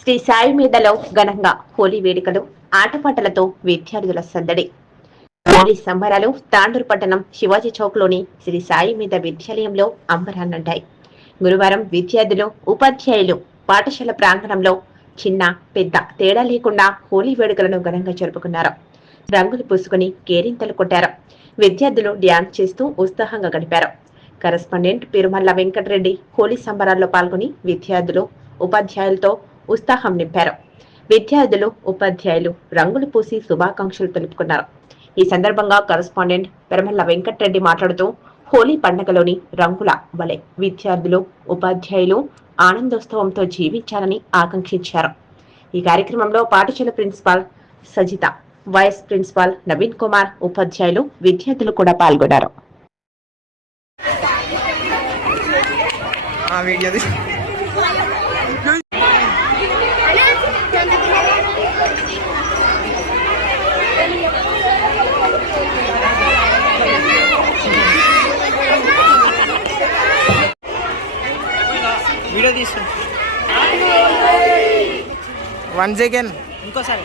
శ్రీ సాయి మీదలో ఘనంగా హోలీ వేడుకలు ఆటపాటలతో విద్యార్థుల సందడి. హోలీ సంబరాలు తాండూరు పట్టణం శివాజీ చౌక్ లోని శ్రీ సాయి మీద విద్యాలయంలో అంబరాన్నంటాయి. గురువారం విద్యార్థులు ఉపాధ్యాయులు పాఠశాల ప్రాంగణంలో చిన్న పెద్ద తేడా లేకుండా హోలీ వేడుకలను ఘనంగా జరుపుకున్నారు. రంగులు పూసుకుని కేరింతలు కొట్టారు. విద్యార్థులు డ్యాన్స్ చేస్తూ ఉత్సాహంగా గడిపారు. కరెస్పాండెంట్ పెరుమల్ల వెంకటరెడ్డి హోలీ సంబరాల్లో పాల్గొని విద్యార్థులు ఉపాధ్యాయులతో ఉత్సాహం నింపారు. విద్యార్థులు ఉపాధ్యాయులు రంగులు పూసి శుభాకాంక్షలు తెలుపుకున్నారు. ఈ సందర్భంగా కరెస్పాండెంట్ పెరుమల్ల వెంకటరెడ్డి మాట్లాడుతూ హోలీ పండుగలోని రంగుల వలె విద్యార్థులు ఉపాధ్యాయులు ఆనందోత్సవంతో జీవించాలని ఆకాంక్షించారు. ఈ కార్యక్రమంలో పాఠశాల principal Sajitha, vice principal Naveen Kumar, ఉపాధ్యాయులు విద్యార్థులు కూడా పాల్గొన్నారు. వీడియో తీసు వన్ సెకండ్ ఇంకోసారి.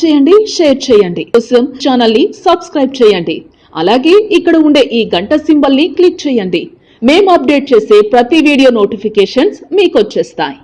చేయండి, షేర్ చేయండి. కోసం ఛానల్ ని సబ్స్క్రైబ్ చేయండి. అలాగే ఇక్కడ ఉండే ఈ గంట సింబల్ ని క్లిక్ చేయండి. మేము అప్డేట్ చేసే ప్రతి వీడియో నోటిఫికేషన్స్ మీకు వచ్చేస్తాయి.